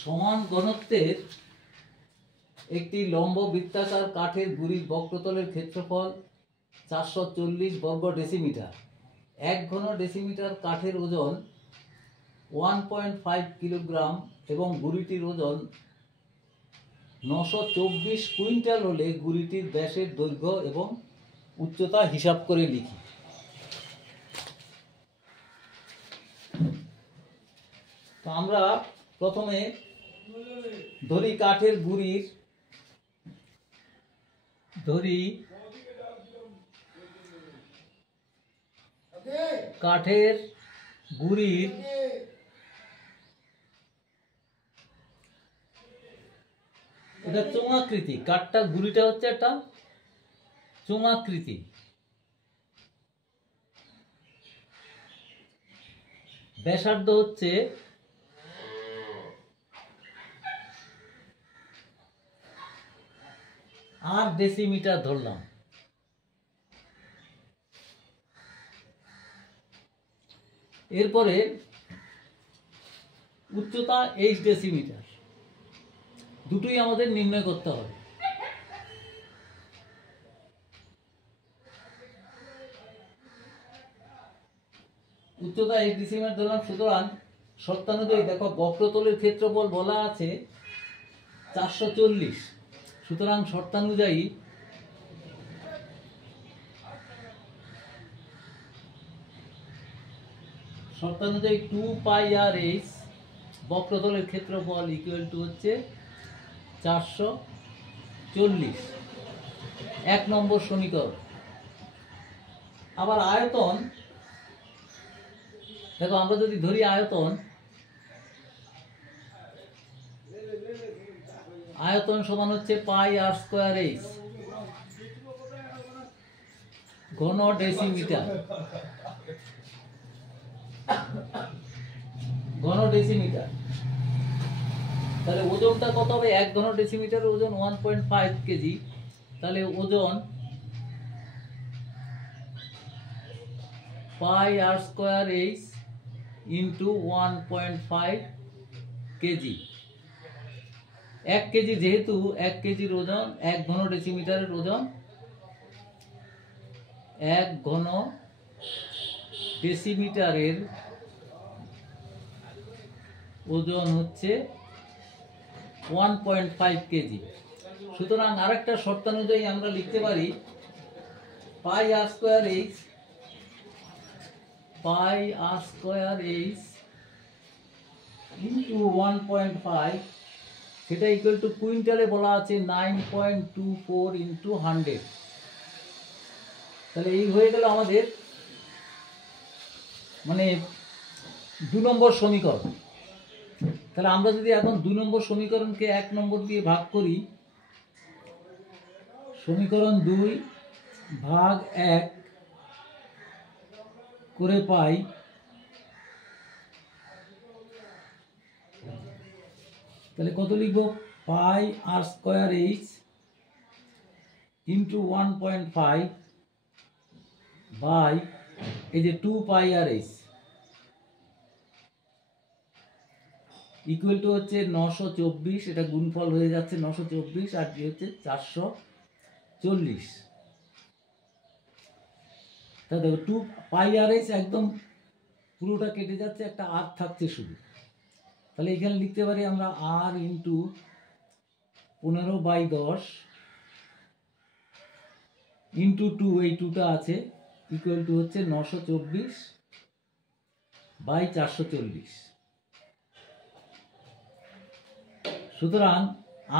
সমান ঘনত্বের একটি লম্ব বৃত্তাকার কাঠের গুড়ির বক্রতলের ক্ষেত্রফল 440 বর্গ ডেসিমিটার। 1 ঘন ডেসিমিটার কাঠের ওজন 1.5 কিলোগ্রাম এবং গুড়িটির ওজন 924 কুইন্টাল হলে গুড়িটির ব্যাসের দৈর্ঘ্য এবং উচ্চতা হিসাব করে লিখি। তো আমরা প্রথমে ধরি কাঠের গুড়ির এটা চোঙাকৃতি। কাঠটা গুড়িটা হচ্ছে একটা চোঙাকৃতি। ব্যাসার্ধ হচ্ছে 8 ডেসিমিটার ধরলাম। এরপরে উচ্চতা 8 ডেসিমিটার, দুটোই আমাদের নির্ণয় করতে হবে। উচ্চতা 8 ডেসিমিটার ধরলাম। সুতরাং শর্তানুযায়ী দেখো বক্রতলের ক্ষেত্রফল বলা আছে 440। সুতরাং শর্তানুযায়ী শর্তানুযায়ী 2 পাই আর এইচ বক্রতলের ক্ষেত্রফল ইকুয়াল টু হচ্ছে 440। 1 নম্বর সমীকরণ। আবার আয়তন দেখো, আমরা যদি ধরি আয়তন সমান হচ্ছে পাই আর স্কয়ার এইচ ঘন ডেসিমিটার। তাহলে ওজনটা কত হবে? 1 ঘন ডেসিমিটার ওজন 1.5 কেজি। তাহলে ওজন pi R square H into 1.5 KG. 1 KG, যেহেতু 1 কেজির ওজন 1 ঘন ডেসিমিটারের ওজন 1 ঘন ডেসিমিটারের ওজন হচ্ছে 1.5 কেজি। সুতরাং আরেকটা শর্তানুযায়ী আমরা লিখতে পারি পাই আর স্কয়ার এইচ ইন্টু 1.5, সেটা ইকুয়াল টু কুইন্টালে বলা আছে 9.24 ইন্টু 100। তাহলে এই হয়ে গেল আমাদের মানে 2 নম্বর সমীকরণ। তাহলে আমরা যদি এখন 2 নম্বর সমীকরণকে 1 নম্বর দিয়ে ভাগ করি, সমীকরণ 2 ভাগ 1 করে পাই তাহলে কত লিখবো? পাই R square H into 1.5 by এই যে 2 পাই আর এইচ ইকুয়াল টু হচ্ছে 924। এটা গুণফল হয়ে যাচ্ছে 924 আর কি হচ্ছে 440। তা দেখো 2 পাই আর এইচ একদম পুরোটা কেটে যাচ্ছে, একটা আর থাকছে শুধু। তাহলে এখানে লিখতে পারি আমরা আর ইন্টু 15/10 ইন্টু 2, এই 2টা আছে, ইকুয়াল টু হচ্ছে 924 বাই 440। সুতরাং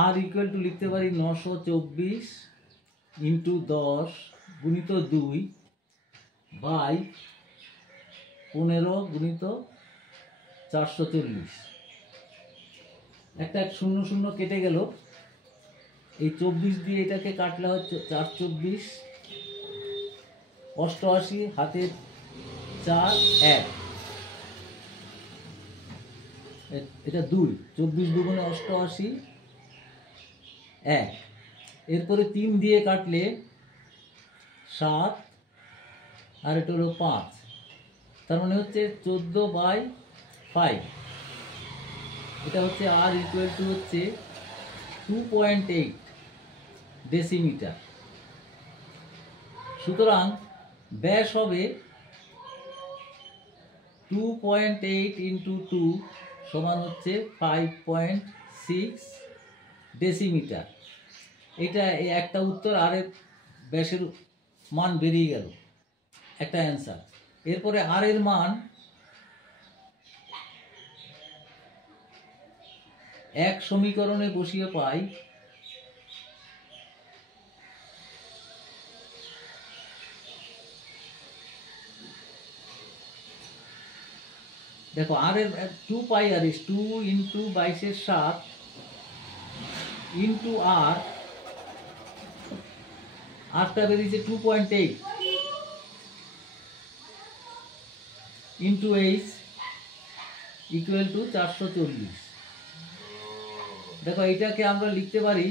আর ইকুয়াল টু লিখতে পারি 924 ইন্টু 10 গুণিত 2 বাই 15 গুণিত 440। একটা 0 0 কেটে গেল। এই 24 দিয়ে এটাকে কাটলে হচ্ছে 424 88, হাতের 4 1, এটা 2, 24 দুগুণে 88 1। এরপরে 3 দিয়ে কাটলে 7 আর এটা হলো 5। তার মানে হচ্ছে 14/5। এটা হচ্ছে আর ইকুয়াল টু হচ্ছে 2.8 ডেসিমিটার। সুতরাং ব্যাস হবে 2.8 ইন্টু 2 সমান হচ্ছে 5.6 ডেসিমিটার। এটা একটা উত্তর, আর এর ব্যাসের মান বেরিয়ে গেল, একটা অ্যান্সার। এরপরে আর এর মান এক সমীকরণে বসিয়ে পাই দেখো আর এর 2 পাই আর ইস 2 ইন্টু 22/7 ইন্টু আর, আরটা বেরিয়েছে 2.8 ইন্টু এইচ ইকুয়াল টু 440। দেখো এইটাকে আমরা লিখতে পারি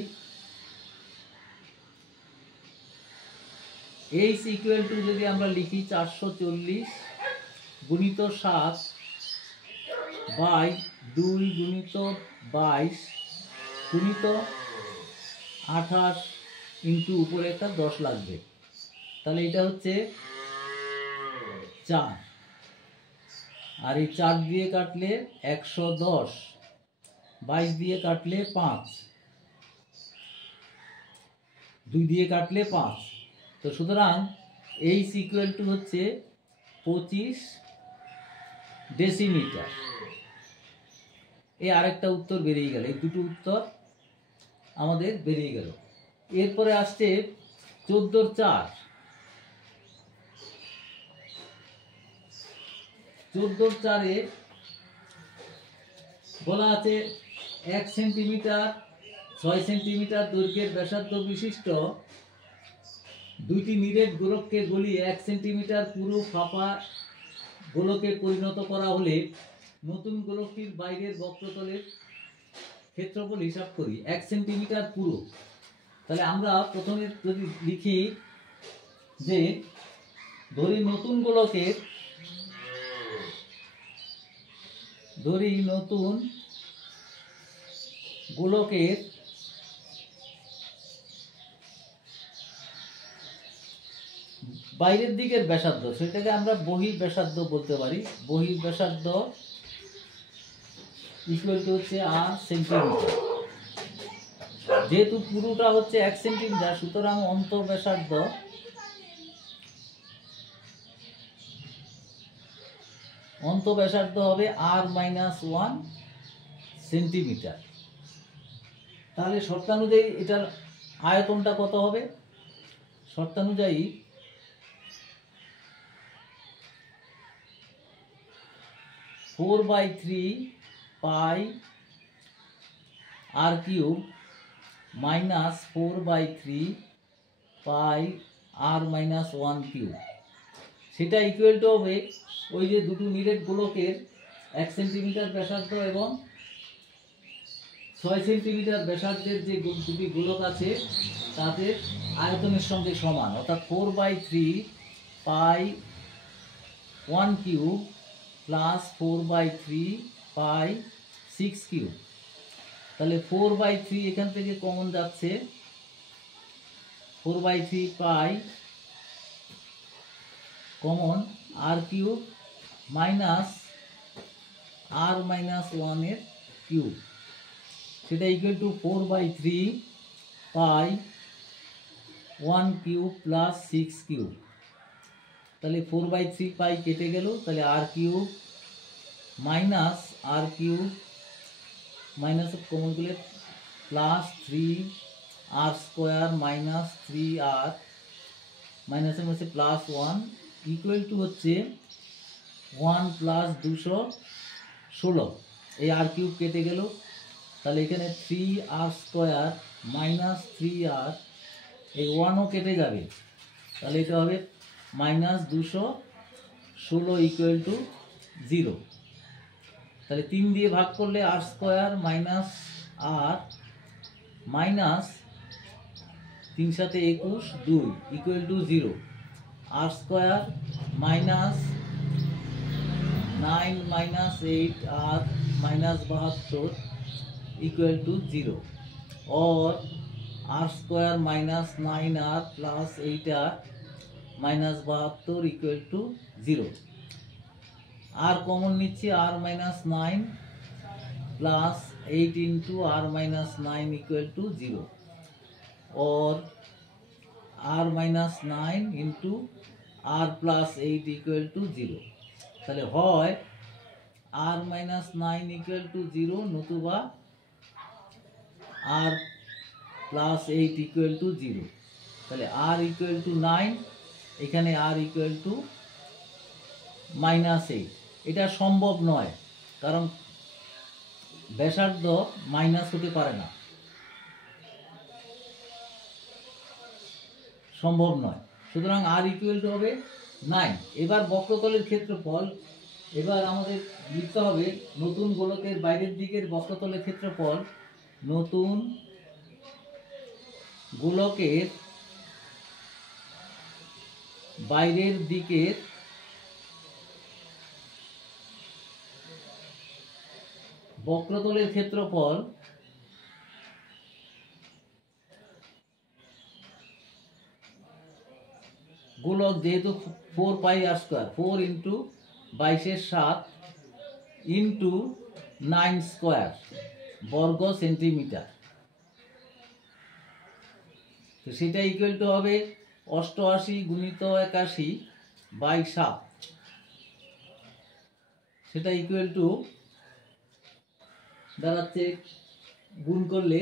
এইচ ইকুয়াল টু, যদি আমরা লিখি 440 গুণিত 7 বাই 2 গুণিত 22 গুণিত 28 ইন্টু উপরে একটা 10 লাগবে, তাহলে এটা হচ্ছে 4। আর এই 4 দিয়ে কাটলে 110, 22 দিয়ে কাটলে 5, 2 দিয়ে কাটলে 5। তো সুতরাং এইচ ইকুয়াল টু হচ্ছে 25 ডেসিমিটার। এই আরেকটা উত্তর বেরিয়ে গেল, এই দুটো উত্তর আমাদের বেরিয়ে গেল। এরপরে আসছে 14/4। 14/4-এ বলা আছে 1 সেন্টিমিটার 6 সেন্টিমিটার দৈর্ঘ্যের ব্যাসার্ধ বিশিষ্ট দুইটি নিরেট গোলককে গলিয়ে 1 সেন্টিমিটার পুরো ফাঁপা গোলকে পরিণত করা হলে নতুন গোলকটির বাইরের বক্রতলের ক্ষেত্রফল হিসাব করি। 1 সেন্টিমিটার পুরো, তাহলে আমরা প্রথমে যদি লিখি যে ধরি নতুন গোলকের বাইরের দিকের ব্যাসার্ধ, সেটাকে আমরা বহির্ব্যাসার্ধ বলতে পারি। বহির্ব্যাসার্ধ ইকুয়াল টু হচ্ছে আর সেন্টিমিটার। যেহেতু পুরোটা হচ্ছে 1 সেন্টিমিটার, সুতরাং অন্তঃব্যাসার্ধ হবে r-1 সেন্টিমিটার। তাহলে শর্তানুযায়ী এটার আয়তনটা কত হবে? শর্তানুযায়ী four by three pi r cube minus 4/3 pi r-1 cube, সেটা ইকুয়াল টু হবে ওই যে দুটো নিরেট গোলকের 1 সেন্টিমিটার ব্যাসার্ধ এবং 6 সেন্টিমিটার ব্যাসার্ধের যে দুটি গোলক আছে তাদের আয়তনের সঙ্গে সমান, অর্থাৎ 4/3 পাই 1 কিউব প্লাস 4/3 পাই 6 কিউব। তাহলে 4/3 এখান থেকে কমন যাচ্ছে, 4/3 পাই কমন আর কিউব মাইনাস r-1 এর কিউব, সেটা ইকুয়াল টু 4/3 পাই 1 কিউব প্লাস 6 কিউব। তাহলে 4/3 পাই কেটে গেল, তাহলে আর কিউব মাইনাস আর কিউব মাইনাস কমন করলে প্লাস 3r² মাইনাস 3r মাইনাসের মধ্যে প্লাস 1 ইকুয়াল টু হচ্ছে 1 প্লাস 216। এই আর কিউব কেটে গেল, তাহলে এখানে 3r² মাইনাস 3r, এই 1ও কেটে যাবে, তাহলে এটা হবে মাইনাস 216 ইকুয়াল টু 0। তাহলে 3 দিয়ে ভাগ করলে r² মাইনাস r মাইনাস 3 সাথে 21 2 equal to 0। r² minus 9 minus 8r minus 72 equal to 0 और r square minus 9r plus 8r minus 72 equal to 0 r common नीचे r minus 9 plus 8 into r minus 9 equal to 0 और r minus 9 into r plus 8 equal to 0 তাহলে হয় r minus 9 equal to 0 নতুবা r plus 8 equal to 0 তাহলে r equal to 9 এখানে r equal to minus 8 এটা সম্ভব নয় কারণ ব্যাসার্ধ মাইনাস হতে পারে না সম্ভব নয় সুতরাং r ইকুয়াল টু হবে 9 এবার বক্রতলের ক্ষেত্রফল এবার আমাদের লিখতে হবে নতুন গোলকের বাইরের দিকের বক্রতলের ক্ষেত্রফল নতুন গোলকের বাইরের দিকের বক্রতলের ক্ষেত্রফল গোলক যেহেতু 4 পাই r square 4 into 22/7 into 9 square বর্গ সেন্টিমিটার তো সেটা ইকুয়াল টু হবে 88 গুণিত 81/7 সেটা ইকুয়াল টু দাঁড়াচ্ছে গুণ করলে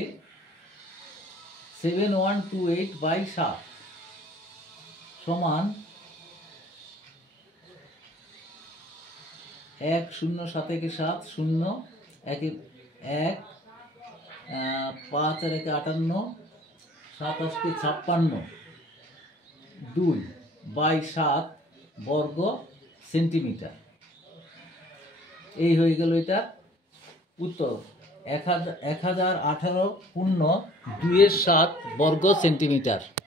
7128/7 সমান 1 0 7 1 7 0 1 1 5 আর 1 58 7 8 56 2/7 বর্গ সেন্টিমিটার এই হয়ে গেল এটা উত্তর 1018 পূর্ণ 2/7 বর্গ সেন্টিমিটার।